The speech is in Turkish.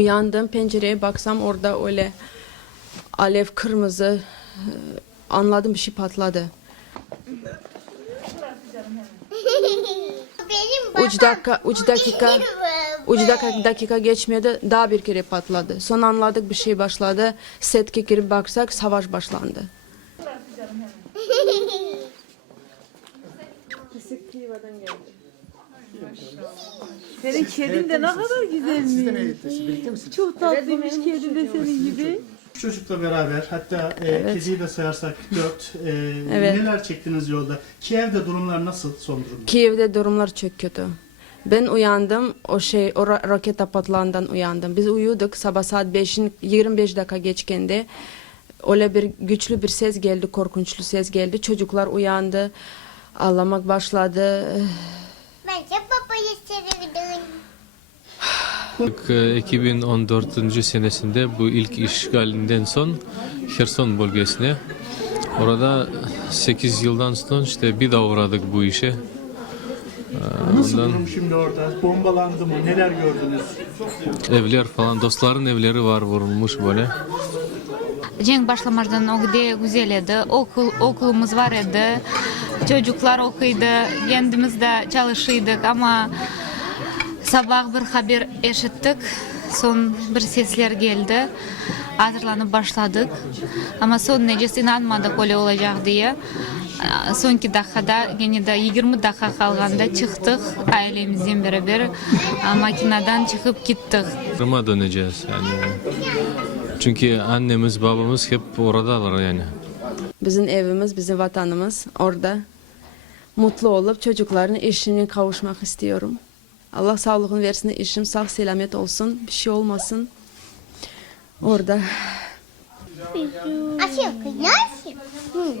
Uyandım pencereye baksam orada öyle alev kırmızı e, anladım bir şey patladı. Benim babam. Uç dakika, uç dakika, uç dakika, dakika geçmedi daha bir kere patladı. Son anladık bir şey başladı. Setke girip baksak savaş başlandı. Senin kedin de ne kadar güzelmiş. Siz de siz birlikte misiniz? Çok tatlıymış kedin de senin gibi. Çocukla beraber hatta e, kediyi de sayarsak dört. E, Evet. Neler çektiniz yolda? Kiev'de durumlar nasıl son durumda? Kiev'de durumlar çok kötü. Ben uyandım, o şey, o ra- raket patlandığından uyandım. Biz uyuduk, sabah saat 5'in 25 dakika geçkende. Öyle bir güçlü bir ses geldi, korkunçlu ses geldi. Çocuklar uyandı, ağlamak başladı. 2014 senesinde bu ilk işgalinden son Kherson bölgesine orada 8 yıldan sonra işte bir daha uğradık bu işe. Ee, Nasıl Ondan durum şimdi orada? Bombalandı mı? Neler gördünüz? evler falan dostların evleri var vurulmuş böyle. Cenk başlamadan o gide güzel edi. Okul, okulumuz var idi. Çocuklar okuydu. Kendimiz de çalışıyorduk ama sabah bir haber eşittik. Son bir sesler geldi. Hazırlanıp başladık. Ama son necesi inanmadık öyle olacak diye. Sonki dakikada yine de 20 dakika kalganda çıktık ailemizden beraber makineden çıkıp gittik. Kırım'a döneceğiz yani. Çünkü annemiz babamız hep oradalar yani. Bizim evimiz, bizim vatanımız orada. Mutlu olup çocukların eşine kavuşmak istiyorum. Allah sağlığını versin, eşim sağ selamet olsun, bir şey olmasın. Orada Aşık, nasıl?